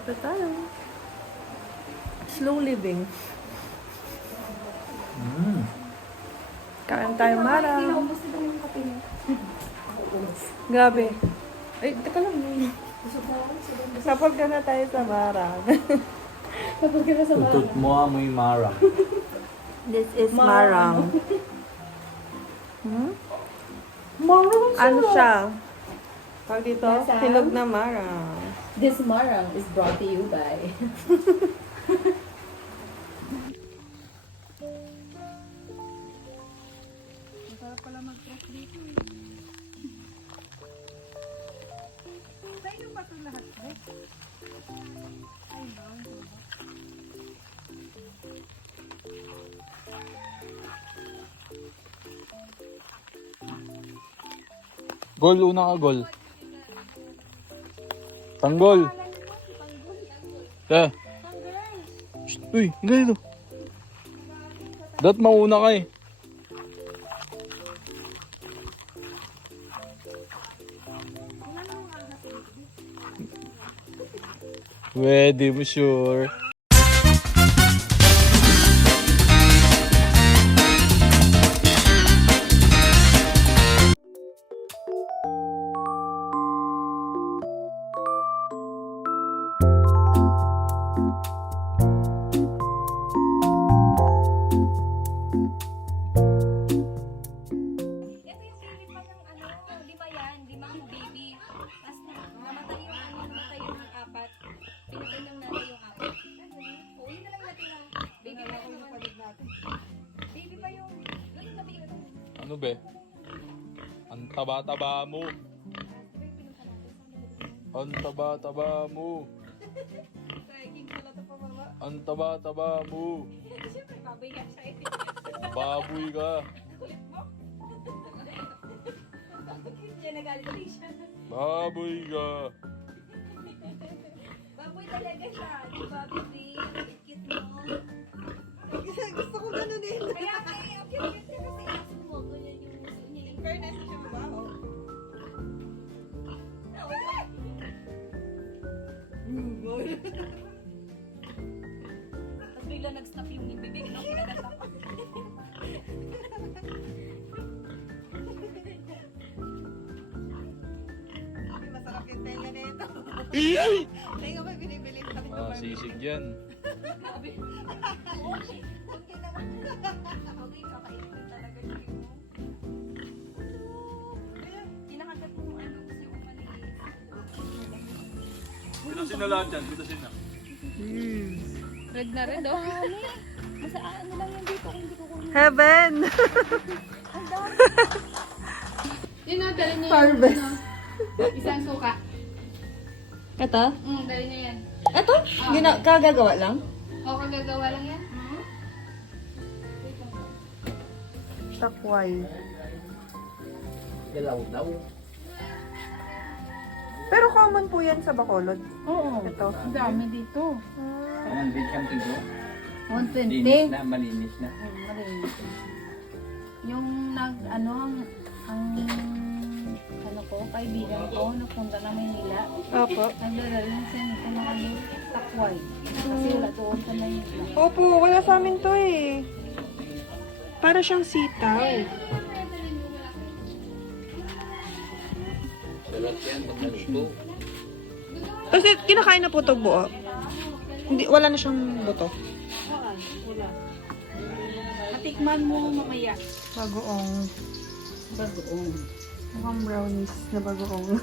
Kape tayo. Slow living. Kain tayo, Mara. Grabe. Ay, teka lang. Sapag ka na tayo sa Mara. Sapag ka na sa Mara. Tutut mo amoy marang. This is Marang. Marang Ano siya? Pag dito, Nasa? hinog na Marang. This Marang is brought to you by... Masarap pala mag-press dito. Sa'yo ba ito lahat, Ay, Gol, una ka, gol. Tanggol. Te. Shh, uy, ganito. Dat mauna ka eh. Pwede mo sure. Ano be? Ang taba-taba mo. Ang taba-taba mo. Ang taba-taba mo. Baboy ka. Baboy ka. Baboy talaga siya. Di ba, baby? Cute mo. Gusto ko gano'n din. Kaya okay, cute ka kasi aso mo. Ganyan yung muso niya. Fairness siya ba? Tapos bigla nag-stop yung bibig. Ang pinagandang. Masarap yung tenga nito. Tenga ba binibili sa akin? Ah, sisig yan. Okay naman. Okay, kakainin talaga siya yung... Kinakagat mo ano kasi yung maliit. Pitasin na lahat yan. Pitasin na. Red na red, oh. Basta ano lang yan dito kung hindi ko kunin. Heaven! Yun na, dali niya Harvest. Isang suka. Ito? Dali niya yan. Ito? Kagagawa lang? O, kagagawa lang yan. Takway. Galaw daw. Pero common po yan sa Bacolod. Oo. Ito. Ang dami dito. Ayan, big kang tigo. 120. Linis na, malinis na. Malinis. Yung ang ano ko, kaibigan ko, nagpunta na Maynila. Opo. Nagdadala ng nito mga takway. Kasi wala doon sa Maynila. Opo, wala sa amin to eh. Para siyang sitaw. Sarap yan, pag naluto. Kasi kinakain na po ito buo. Hindi, wala na siyang buto. Wala. Matikman mo mamaya. Bagoong. Bagoong. Mukhang brownies na bagoong.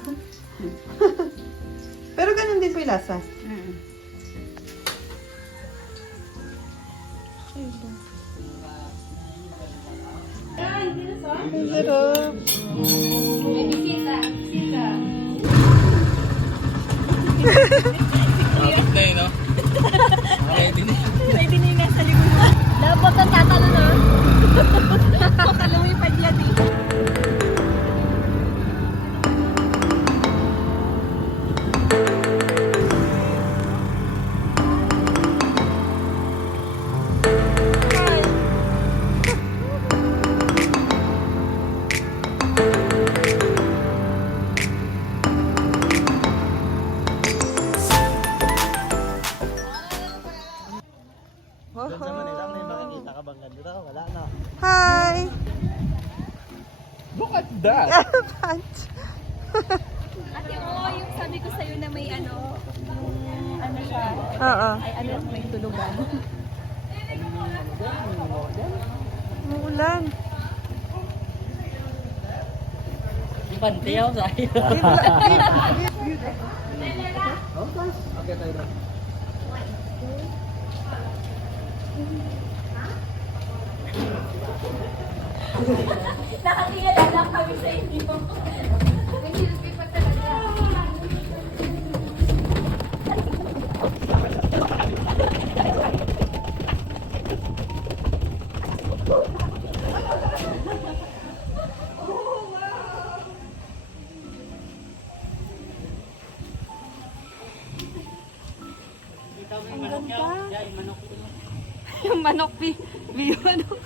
Pero ganun din po yung lasa. Ang sarap. Kapit na eh, no? Ready na. Pwede na yung nasa likod mo. Labot ang tatalo na. Alam mo yung padlad eh. Oo. Ay, ano, may tulugan. Umuulan. Pantiyaw sa'yo. Nakakilala lang kami sa inyo. Nag-hilpi pa talaga. Yung manok, yung manok.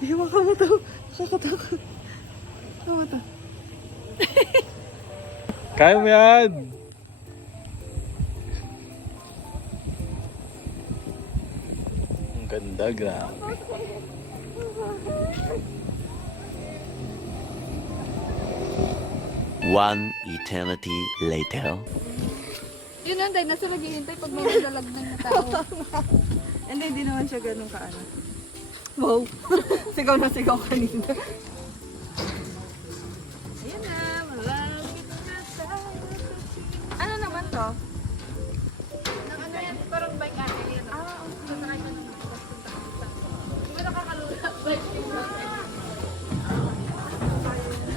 Iwan ka mo to. Nakakatakot. Tama to. Kaya mo yan! Ang ganda, grabe. One eternity later. Yun ang day, nasa naghihintay pag may nalalagnan na tao. Hindi naman siya ganun kaano. Wow. Sigaw na sigaw kanina. Ayan na, malapit na tayo. Ano naman to? Ano yan, parang bike ate yan. Sasakay ka ng bus. Di ba nakakalula? Bike yung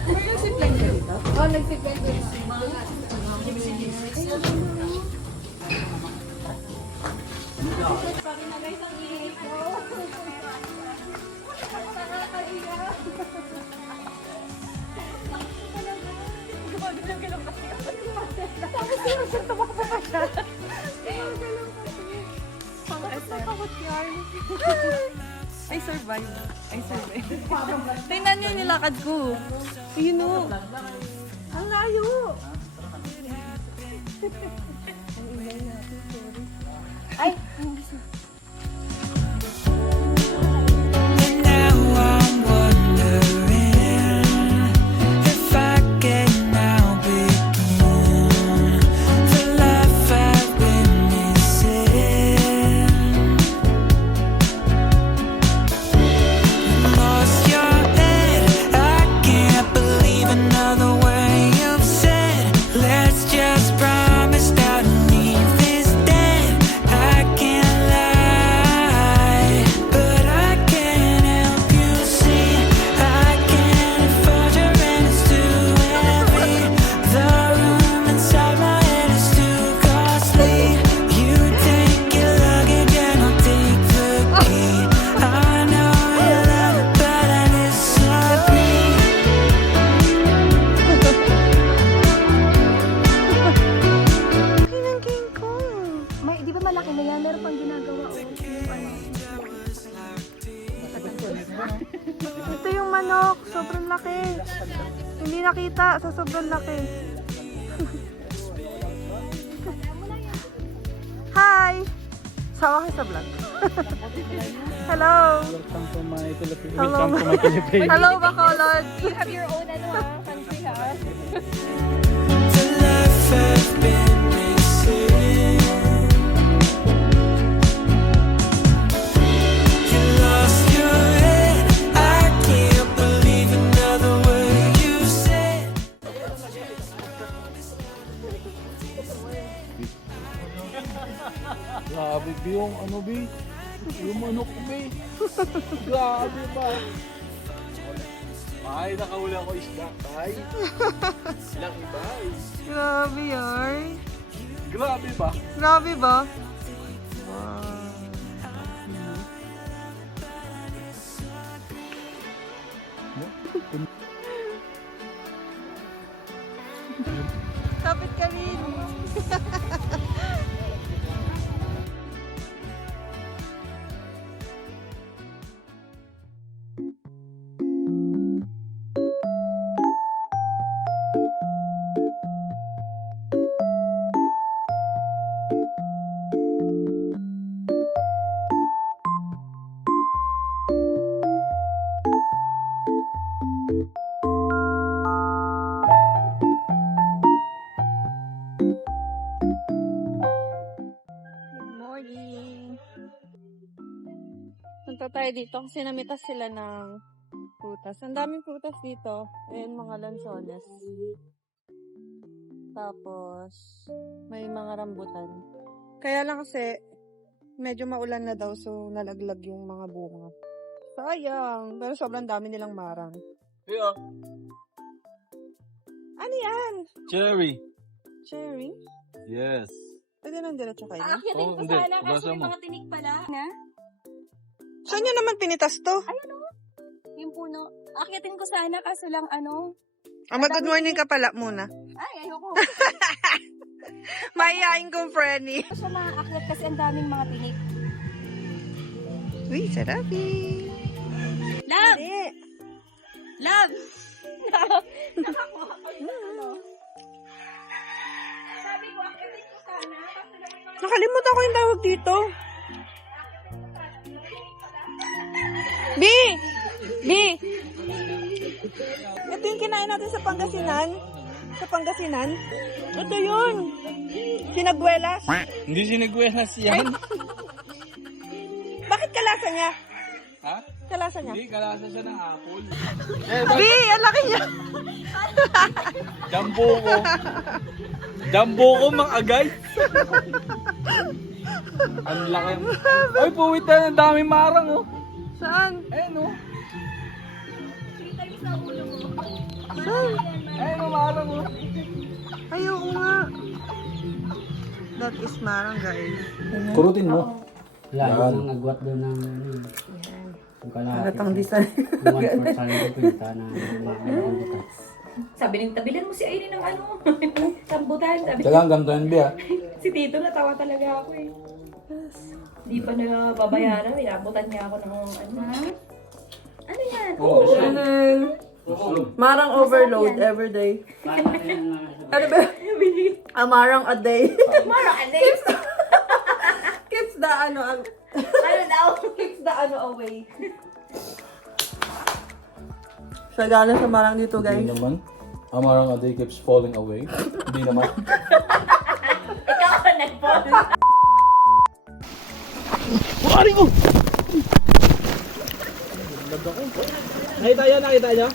May nasiplan ka dito? Oh, nagsikwento yung I survive. I survive. Tingnan niyo yung nilakad ko. Yun o. Ang layo. Ay, And now I'm wondering if I can now begin the life I've been missing. Lost your head, I can't believe another word you've said. Let's just promise that I'll leave this dead. I can't lie, but I can't help you see. I can't afford your rent, it's too heavy. The room inside my head is too costly. You take your luggage and I'll take the key. I know you love it, but I disagree. King King Kong. May, di ba malaki na yan? Meron pang ginagawa o Ito yung manok. Sobrang laki. Hindi nakita sa sobrang laki. Hi! Sawa kayo sa vlog. Hello! Welcome to my Philippines. Hello. Welcome to my Philippines. Hello, Bacolod! You have your own country, ha? The life I've been missing. You lost your head. I can't believe another word you said. Grabe, Bi, yung ano, Bi? Yung manok, Bi. Grabe ba? Ay, nakahuli ako isda. Ay. Laki ba? Grabe yar. Grabe ba? Grabe ba? Kapit ka rin. tayo dito kasi namitas sila ng prutas. Ang daming prutas dito. Ayan, mga lansones. Tapos, may mga rambutan. Kaya lang kasi, medyo maulan na daw, so nalaglag yung mga bunga. Sayang. Pero sobrang dami nilang marang. Yeah. Ano yan? Cherry. Cherry? Yes. Pwede nang diretso kayo. Aakyatin Oh, ko hindi. sana kasi Basa may mo. mga tinik pala. Na? Saan nyo naman pinitas to? Yung puno. Aakyatin ko sana kaso lang ano. Good morning ka pala muna. Ay, ayoko. Mayayain kong Frenny. Hindi ko siya maaakyat kasi ang daming mga tinik. Uy, sarabi. Love! Hindi. Love! Nakakuha ko yung ano. Sabi ko, aakyatin ko sana. Kaso lang yung mga Nakalimutan ko yung tawag dito. B! B! Ito yung kinain natin sa Pangasinan. Sa Pangasinan. Ito yun. Sinagwelas. Hindi sinigwelas yan. Bakit kalasa niya? Ha? Kalasa niya. Hindi, kalasa siya ng apple. B! Ang laki niya. Jumbo ko. Jumbo ko, mang agay. Ang laki. Ay, puwit na. Ang dami marang, oh. Saan? Ayan, oh. Saan? Ayan, oh, marang, oh. Ayoko nga. That is marang, guys. Kurutin mo. Wala, yung nagwat doon ng ano. Yung kalahati. Halatang design. Yung 1/4 sana ito pinta na mga butas. Sabi ng tabilan mo si Irene ng ano. Sambutan. Sabi Kailangan gantuan, Bia. si Tito natawa talaga ako eh. Di pa na babayaran. Inabutan niya ako ng ano. Ano yan? Marang overload everyday. Ano ba? Marang a day. Marang anis. Keeps the ano, Ano daw? keeps the ano away. Sagana sa marang dito, guys. Hindi naman. Amarang a day keeps falling away. Hindi naman. Ikaw ang nag-fall. Pari ko! Nakita niyo?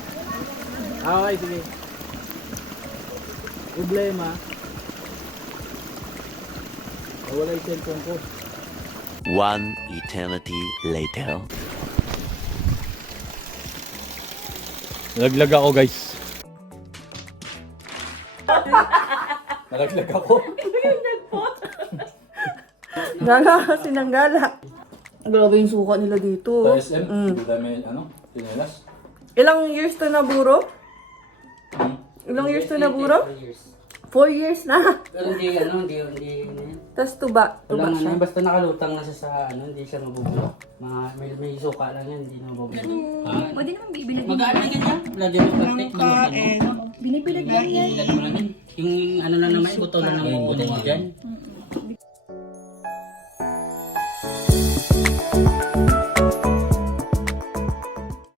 Okay, sige. Problema. Wala yung cellphone ko. One eternity later. Nalaglag ako, guys. Nalaglag ako. Gala, sinanggala. Grabe yung suka nila dito. Sa SM, hindi dami, tinelas. Ilang years to naburo? Ilang years to naburo? 4 years na. Pero hindi, hindi. Tapos tuba Walang siya. basta nakalutang na siya sa hindi siya mabubulo. May suka lang yan, hindi na mabubulo. Pwede naman bibilad. Mag-ano lang yan yan? Lagyan mo plastic, Binibilad lang yan. Yung ano lang naman, buto lang naman yung buto mo dyan.